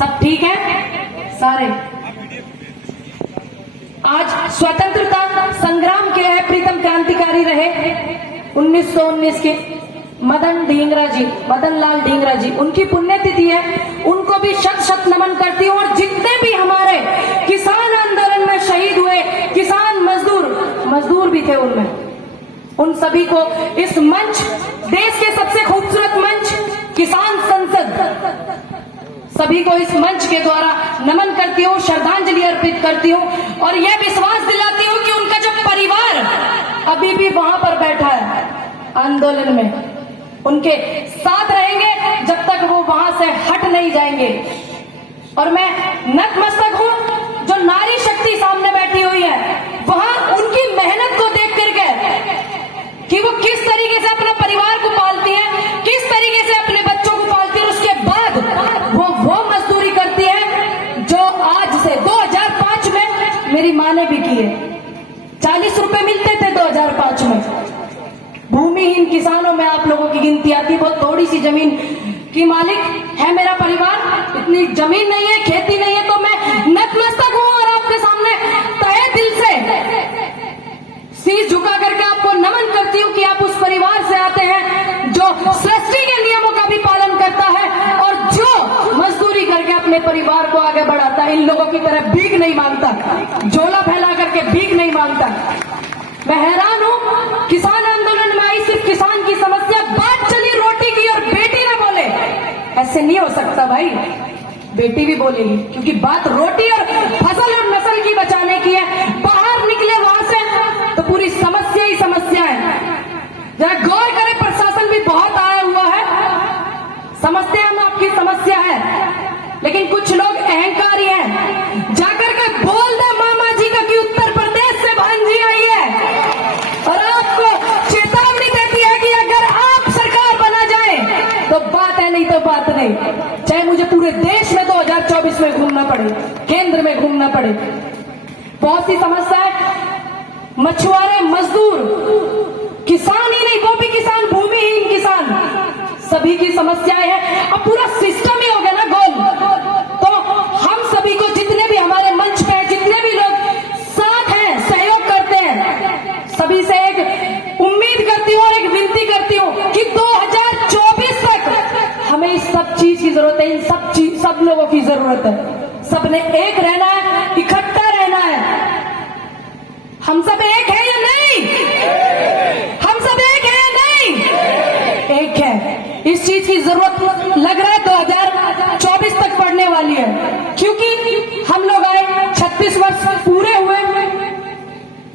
सब ठीक है सारे। आज स्वतंत्रता संग्राम के है प्रीतम क्रांतिकारी रहे 1919 के मदन लाल ढींगरा जी, उनकी पुण्यतिथि है। उनको भी शत शत नमन करती हूँ। और जितने भी हमारे किसान आंदोलन में शहीद हुए किसान मजदूर भी थे उनमें, उन सभी को इस मंच, देश के सबसे खूबसूरत मंच किसान संसद, सभी को इस मंच के द्वारा नमन करती हूँ, श्रद्धांजलि अर्पित करती हूँ। और यह विश्वास दिलाती हूँ कि उनका जो परिवार अभी भी वहां पर बैठा है आंदोलन में, उनके साथ रहेंगे जब तक वो वहां से हट नहीं जाएंगे। और मैं नतमस्तक हूं जो नारी शक्ति सामने बैठी हुई है, वहां उनकी मेहनत को देख करके कि वो किस तरीके से अपने परिवार को पालती है, किस तरीके से अपने बच्चों को पालती है, उसके बाद वो मजदूरी करती है जो आज से 2005 में मेरी माँ ने भी की है। 40 रुपए मिलते थे 2005 में। भूमिहीन किसानों में आप लोगों की गिनती आती है। बहुत थोड़ी सी जमीन की मालिक है मेरा परिवार, इतनी जमीन नहीं है, खेती नहीं है। तो मैं नतमस्तक हूं और आपके सामने तहे दिल से शीश झुका करके आपको नमन करती हूं कि आप उस परिवार से आते हैं जो सृष्टि के नियमों का भी पालन करता है और जो मजदूरी करके अपने परिवार को आगे बढ़ाता है। इन लोगों की तरह भीख नहीं मांगता, झोला फैला करके भीख नहीं मांगता। मैं हैरान हूं, किसान आंदोलन में आई सिर्फ किसान की समस्या, बात चली रोटी की और बेटी ना बोले। ऐसे नहीं हो सकता भाई, बेटी भी बोलेगी, क्योंकि बात रोटी और फसल और नस्ल की बचाने की है। बाहर निकले वहां से तो पूरी समस्या ही समस्या है। जरा गौर करें, प्रशासन भी बहुत आया हुआ है, समझते हैं हम आपकी समस्या है, लेकिन कुछ लोग अहंकारी हैं। जाकर के बोल दे मामा जी का कि उत्तर प्रदेश से भांजी आई है और आपको चेतावनी देती है कि अगर आप सरकार बना जाए तो बात है, नहीं तो बात नहीं। चाहे मुझे पूरे देश में 2024 में घूमना पड़े, केंद्र में घूमना पड़े। बहुत सी समस्या है, मछुआरे, मजदूर, किसान ही नहीं, वो भी किसान, भूमिहीन किसान, सभी की समस्याएं हैं। अब पूरा सिस्टम ही हो गया ना गोल। तो हम सभी को, जितने भी हमारे मंच पे, जितने भी लोग साथ हैं, सहयोग करते हैं, सभी से एक उम्मीद करती हूँ और एक विनती करती हूँ कि 2024 तक हमें इस सब चीज की जरूरत है, इन सब लोगों की जरूरत है। सबने एक रहना है, इकट्ठा रहना है। हम सब एक है या नहीं? हम सब एक है या नहीं? एक है। इस चीज की जरूरत लग रहा है 2024 तक पड़ने वाली है, क्योंकि हम लोग आए 36 वर्ष पूरे हुए,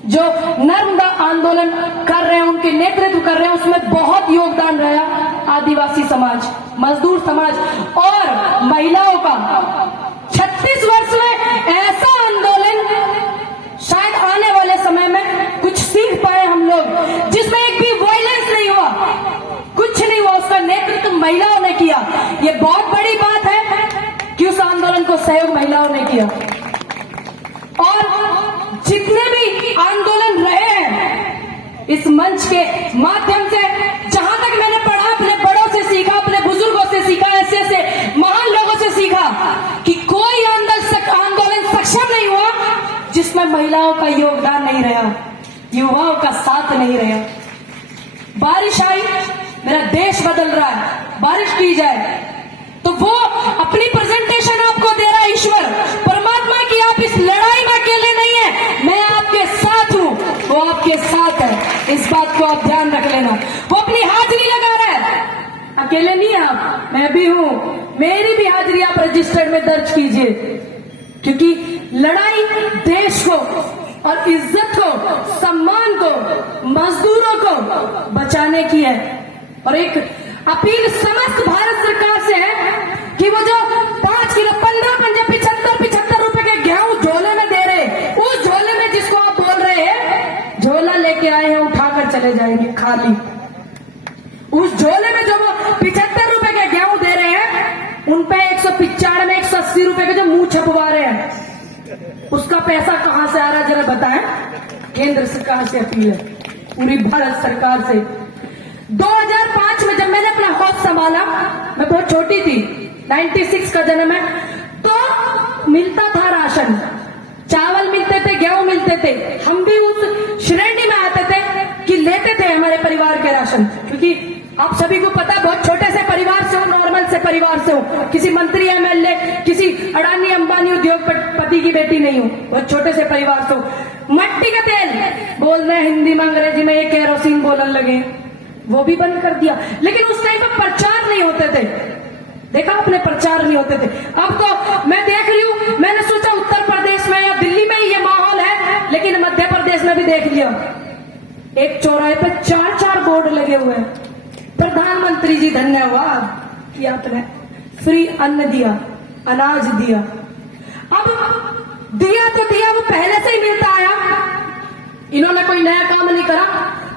जो नर्मदा आंदोलन कर रहे हैं, उनके नेतृत्व कर रहे हैं, उसमें बहुत योगदान रहा आदिवासी समाज, मजदूर समाज और महिलाओं का। 36 वर्ष में ऐसा आंदोलन शायद आने वाले समय में कुछ सीख पाए हम लोग, जिसमें एक भी वायलेंस नहीं हुआ, कुछ नहीं हुआ, उसका नेतृत्व महिलाओं ने किया। ये बहुत बड़ी बात है कि उस आंदोलन को सहयोग महिलाओं ने किया। और जितने भी आंदोलन रहे हैं इस मंच के माध्यम से, जहां तक मैंने पढ़ा, अपने बड़ों से सीखा, अपने बुजुर्गों से सीखा, ऐसे ऐसे महान लोगों से सीखा कि कोई आंदोलन सक्षम नहीं हुआ जिसमें महिलाओं का योगदान नहीं रहा, युवाओं का साथ नहीं रहा। बारिश आई, मेरा देश बदल रहा है, बारिश की जाए तो वो अपनी प्रेजेंटेशन आपको दे रहा है ईश्वर परमात्मा की, आप इस लड़ाई में अकेले नहीं है, मैं आपके साथ हूं, वो आपके साथ है। इस बात को आप ध्यान रख लेना। वो अपनी हाजिरी लगा रहा है, अकेले नहीं है आप, मैं भी हूं, मेरी भी हाजिरी आप रजिस्टर्ड में दर्ज कीजिए, क्योंकि लड़ाई देश को और इज्जत को, सम्मान को, मजदूरों को बचाने की है। और एक अपील समस्त भारत सरकार से है कि वो जो 5 किलो 15 पंजे 75 रुपए के गेहूं झोले में दे रहे, उस झोले में जिसको आप बोल रहे हैं झोला लेके आए हैं, उठाकर चले जाएंगे खाली। उस झोले में जो वो 75 रुपए के गेहूं दे रहे हैं, उन पे 195 180 रुपए के जो मुंह छपवा रहे हैं, उसका पैसा कहां से आ रहा है जरा बताएं। केंद्र सरकार से अपील है, पूरी भारत सरकार से। 2005 में जब मैंने अपना होश संभाला, मैं बहुत छोटी थी, 96 का जन्म है, मिलता था राशन, चावल मिलते थे, गेहूं मिलते थे, हम भी उस श्रेणी में आते थे कि लेते थे हमारे परिवार के राशन। क्योंकि आप सभी को पता, बहुत छोटे से परिवार से हूं, नॉर्मल से परिवार से हूं, किसी मंत्री एमएलए, किसी अडानी अंबानी उद्योगपति की बेटी नहीं हूं, बहुत छोटे से परिवार से हूं। मट्टी का तेल बोल रहे हैं हिंदी में, अंग्रेजी में, ये केरोसिन बोलने लगे, वो भी बंद कर दिया। लेकिन उस टाइम पर प्रचार नहीं होते थे, देखा आपने, प्रचार नहीं होते थे। अब तो मैं देख रही हूं, मैंने सोचा उत्तर प्रदेश में या दिल्ली में ये माहौल है, लेकिन मध्य प्रदेश में भी देख लिया, एक चौराहे पर 4-4 बोर्ड लगे हुए हैं। प्रधानमंत्री जी धन्यवाद कि आपने फ्री अन्न दिया, अनाज दिया। अब दिया तो दिया, वो पहले से ही मिलता आया, इन्होंने कोई नया काम नहीं करा।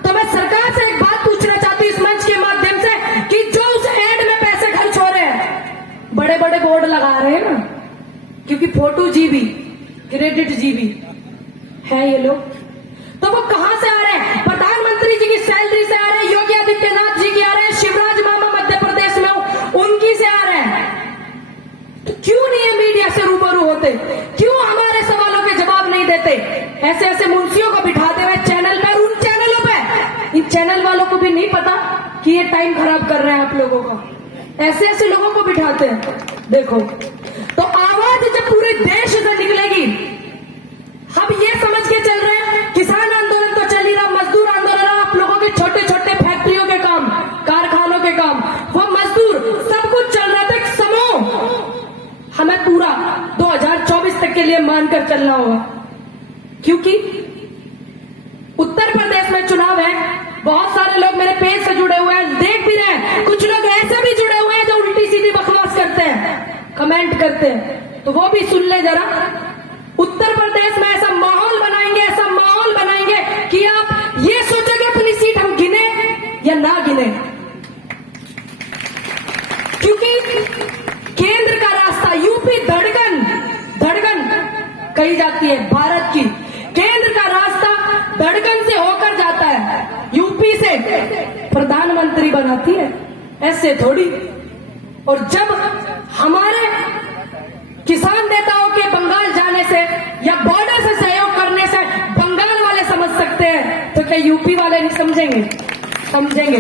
तो मैं सरकार से एक बात पूछना चाहती हूँ इस मंच के माध्यम से कि जो उस एड में पैसे खर्च हो रहे हैं, बड़े बड़े बोर्ड लगा रहे हैं ना, क्योंकि फोटो जीबी, क्रेडिट जीबी है ये लोग, तो वो कहां से आ रहे हैं? प्रधानमंत्री जी की सैलरी से आ रहे हैं, योगी आदित्यनाथ जी की आ रहे हैं, शिवराज मामा मध्य प्रदेश में उनकी से आ रहे हैं। तो क्यों नहीं है मीडिया से रूबरू होते? क्यों हमारे सवालों के जवाब नहीं देते? ऐसे ऐसे मुंशियों को बिठाते हुए चैनल पर, उन चैनलों पे, इन चैनल वालों को भी नहीं पता कि ये टाइम खराब कर रहे हैं आप लोगों का। ऐसे ऐसे लोगों को बिठाते हैं। देखो, तो आवाज जब पूरे देश से निकलेगी, हम ये समझ के चल रहे हैं किसान आंदोलन तो चल ही रहा, मजदूर आंदोलन, आप लोगों के छोटे छोटे फैक्ट्रियों के काम, कारखानों के काम, वो मजदूर, सब कुछ चल रहा था एक समूह। हमें पूरा 2024 तक के लिए मानकर चलना होगा, क्योंकि उत्तर प्रदेश में चुनाव है। बहुत सारे लोग मेरे पेज से जुड़े हुए हैं, देख भी रहे हैं, कुछ लोग ऐसे भी जुड़े हुए हैं जो उल्टी सीधी बकवास करते हैं, कमेंट करते हैं, तो वो भी सुन ले जरा। उत्तर प्रदेश में ऐसा माहौल बनाएंगे, ऐसा माहौल बनाएंगे कि आप ये सोचोगे अपनी सीट हम गिने या ना गिने, क्योंकि केंद्र का रास्ता, यूपी धड़कन, धड़कन कही जाती है भारत की, केंद्र का रास्ता धड़कन से होकर जाता है, यूपी से प्रधानमंत्री बनाती है, ऐसे थोड़ी। और जब हमारे किसान नेताओं के बंगाल जाने से या बॉर्डर से सहयोग करने से बंगाल वाले समझ सकते हैं, तो क्या यूपी वाले नहीं समझेंगे? समझेंगे।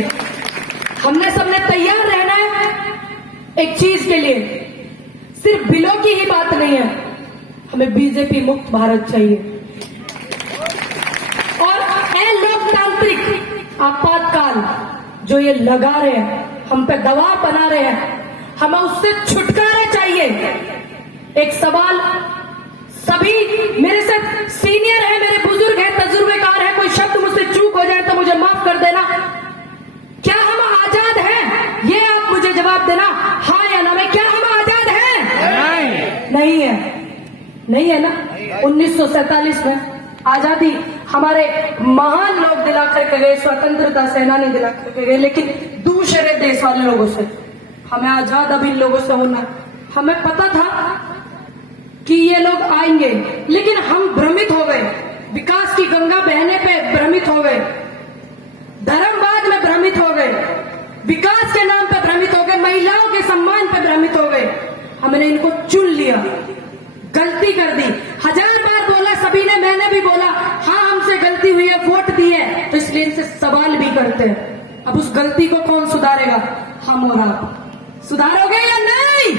हमने सबने तैयार रहना है एक चीज के लिए, सिर्फ बिलों की ही बात नहीं है, हमें बीजेपी मुक्त भारत चाहिए। और लोकतांत्रिक आपातकाल जो ये लगा रहे हैं, हम पे दबाव बना रहे हैं, हमें उससे छुटकारा चाहिए। एक सवाल, सभी मेरे से सीनियर है, मेरे बुजुर्ग है, तजुर्बेकार है, कोई शब्द मुझसे चूक हो जाए तो मुझे माफ कर देना। क्या हम आजाद हैं? ये आप मुझे जवाब देना, हाँ या ना में। क्या हम आजाद हैं? नहीं है, नहीं है ना। 1947 में आजादी हमारे महान लोग दिला करके गए, स्वतंत्रता सेनानी दिला करके गए, लेकिन दूसरे देश वाले लोगों से हमें आजाद अब इन लोगों से होना। हमें पता था कि ये लोग आएंगे, लेकिन हम भ्रमित हो गए, विकास की गंगा बहने पे भ्रमित हो गए, धर्मवाद में भ्रमित हो गए, विकास के नाम पे भ्रमित हो गए, महिलाओं के सम्मान पे भ्रमित हो गए। हमने इनको चुन लिया, गलती कर दी, 1000 बार बोला सभी ने, मैंने भी बोला, हाँ हमसे गलती हुई है, वोट दी है, तो इसलिए इनसे सवाल भी करते हैं। अब उस गलती को कौन सुधारेगा? हम और आप। सुधारोगे या नहीं?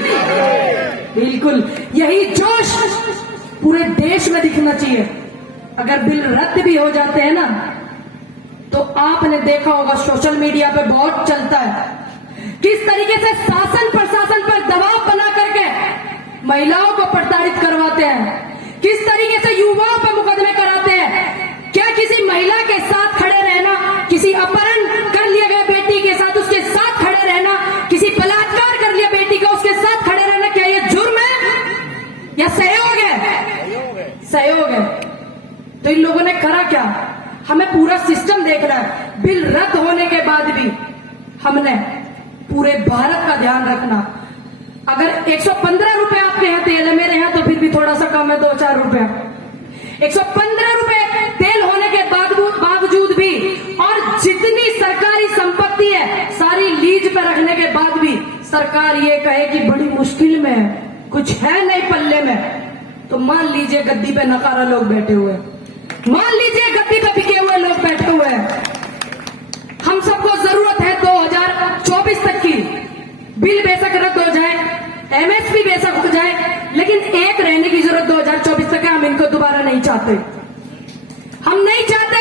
बिल्कुल। यही जोश पूरे देश में दिखना चाहिए। अगर बिल रद्द भी हो जाते हैं ना, तो आपने देखा होगा सोशल मीडिया पे बहुत चलता है किस तरीके से शासन प्रशासन पर दबाव बना करके महिलाओं को प्रताड़ित करवाते हैं, किस तरीके से युवाओं पर मुकदमे कराते हैं। क्या किसी महिला के साथ खड़े रहना, किसी अपहरण कर लिया गया बेटी के साथ उसके साथ खड़े रहना, किसी बलात्कार कर लिया बेटी का उसके साथ खड़े रहना, क्या ये जुर्म है या सहयोग है? सहयोग है। तो इन लोगों ने करा क्या? हमें पूरा सिस्टम देखना है। बिल रद्द होने के बाद भी हमने पूरे भारत का ध्यान रखना। अगर 115 रुपए आपके यहाँ तेल है, मेरे यहाँ तो फिर भी थोड़ा सा कम है, 2-4 रुपया। 115 रुपए तेल होने के बावजूद भी, और जितनी सरकारी संपत्ति है सारी लीज पर रखने के बाद भी सरकार ये कहे कि बड़ी मुश्किल में है, कुछ है नहीं पल्ले में, तो मान लीजिए गद्दी पे नकारा लोग बैठे हुए हैं, मान लीजिए गद्दी पे बिके हुए लोग बैठे हुए हैं। हम सबको जरूरत है 2024 तक की बिल बेशक रद्द हो जाए, एमएसपी बेशक हो जाए, लेकिन एक रहने की जरूरत 2024 तक है। हम इनको दोबारा नहीं चाहते। हम नहीं चाहते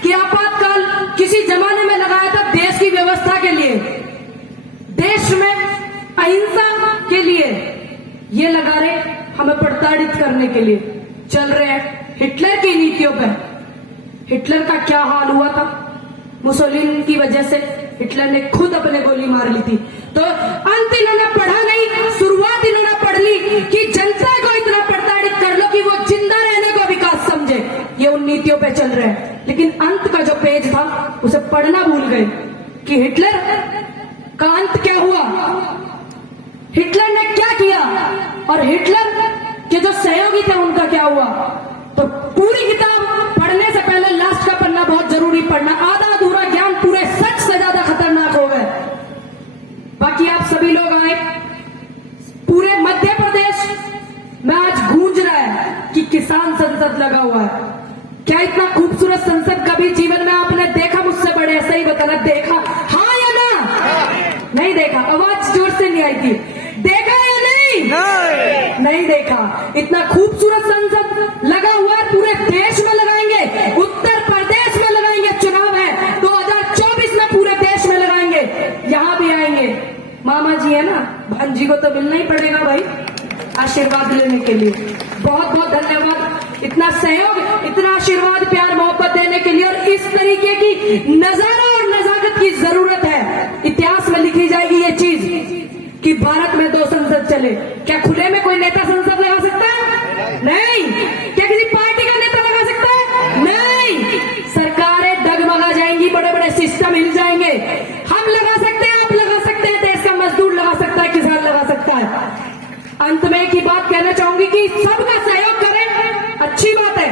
कि आपातकाल किसी जमाने में लगाया था देश की व्यवस्था के लिए, देश में अहिंसा के लिए, ये लगा रहे हमें प्रताड़ित करने के लिए चल रहे हैं हिटलर की नीतियों पर। हिटलर का क्या हाल हुआ था? मुसोलिनी की वजह से हिटलर ने खुद अपने गोली मार ली थी। तो अंत इन्होंने पढ़ा नहीं, शुरुआत इन्होंने पढ़ ली कि जनता को इतना प्रताड़ित कर लो कि वो जिंदा रहने को विकास समझे। ये उन नीतियों पे चल रहे हैं, लेकिन अंत का जो पेज था उसे पढ़ना भूल गए कि हिटलर का अंत क्या हुआ, हिटलर ने क्या किया और हिटलर के जो सहयोगी थे उनका क्या हुआ। तो पूरी किताब पढ़ने से पहले लास्ट का पन्ना बहुत जरूरी पढ़ना। आधा अधूरा ज्ञान पूरे सच से ज्यादा खतरनाक हो गए। बाकी आप सभी लोग आए, पूरे मध्य प्रदेश में आज गूंज रहा है कि किसान संसद लगा हुआ है। क्या इतना खूबसूरत संसद कभी जीवन में आपने देखा? मुझसे बड़े ऐसे ही बताना, देखा हाँ या ना? नहीं देखा। आवाज जोर से नहीं आई थी। देखा या नहीं? नहीं देखा। इतना खूबसूरत संसद लगा हुआ है, पूरे देश में लगाएंगे, उत्तर प्रदेश में लगाएंगे, चुनाव है 2024 में पूरे देश में लगाएंगे, यहां भी आएंगे। मामा जी है ना, भांजी को तो मिलना ही पड़ेगा भाई आशीर्वाद लेने के लिए। बहुत बहुत धन्यवाद इतना सहयोग, इतना आशीर्वाद, प्यार मोहब्बत देने के लिए। और इस तरीके की नजारा और नजाकत की जरूरत है। इतिहास में लिखी जाएगी ये चीज कि भारत में 2 संसद चले। क्या खुले में कोई नेता संसद लगा सकता है? नहीं। क्या किसी पार्टी का नेता लगा सकता है? नहीं। सरकारें डगमगा जाएंगी, बड़े बड़े सिस्टम हिल जाएंगे। हम लगा सकते हैं, आप लगा सकते हैं, देश का मजदूर लगा सकता है, किसान लगा सकता है। अंत में एक ही बात कहना चाहूंगी कि सबका सहयोग करें, अच्छी बात है।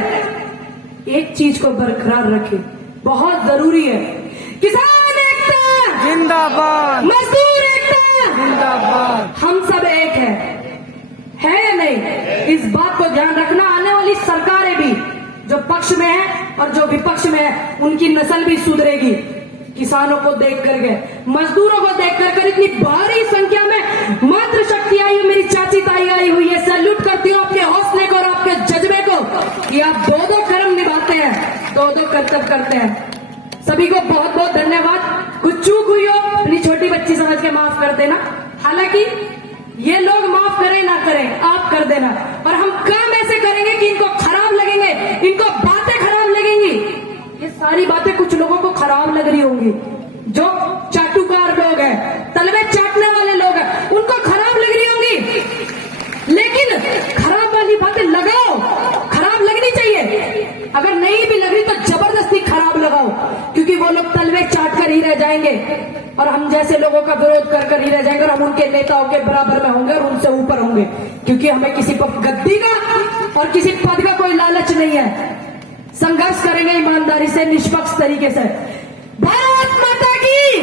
एक चीज को बरकरार रखें, बहुत जरूरी है। किसान एकता जिंदाबाद, मजदूर एकता जिंदाबाद। हम सब एक है या नहीं? इस बात को ध्यान रखना। आने वाली सरकारें भी जो पक्ष में है और जो विपक्ष में है, उनकी नस्ल भी सुधरेगी। किसानों को देख करके, मजदूरों को देख कर इतनी भारी संख्या में मातृशक्ति आई है, मेरी चाची ताई आई हुई है। सैल्यूट करती हूँ आपके हौसले को और आपके जज्बे को कि आप 2-2 कर्म निभाते हैं, 2-2 कर्तव्य करते हैं। सभी को बहुत बहुत धन्यवाद। कुछ चूक हुई हो अपनी छोटी बच्ची समझ के माफ कर देना। हालांकि ये लोग माफ करें ना करें, आप कर देना। और हम काम ऐसे करेंगे कि इनको खराब लगेंगे, इनको बातें खराब लगेंगी। ये सारी बातें कुछ लोगों को खराब लग रही होंगी, जो चाटुकार लोग हैं, तलवे चाटने वाले लोग हैं, उनको खराब लग रही होंगी। लेकिन खराब वाली बातें लगाओ, खराब लगनी चाहिए। अगर नहीं भी लग रही तो जबरदस्ती खराब लगाओ, क्योंकि वो लोग तलवे चाट कर ही रह जाएंगे और हम जैसे लोगों का विरोध कर कर ही रह जाएंगे। और हम उनके नेताओं के बराबर में होंगे और उनसे ऊपर होंगे, क्योंकि हमें किसी गद्दी का और किसी पद का कोई लालच नहीं है। संघर्ष करेंगे ईमानदारी से, निष्पक्ष तरीके से। भारत माता की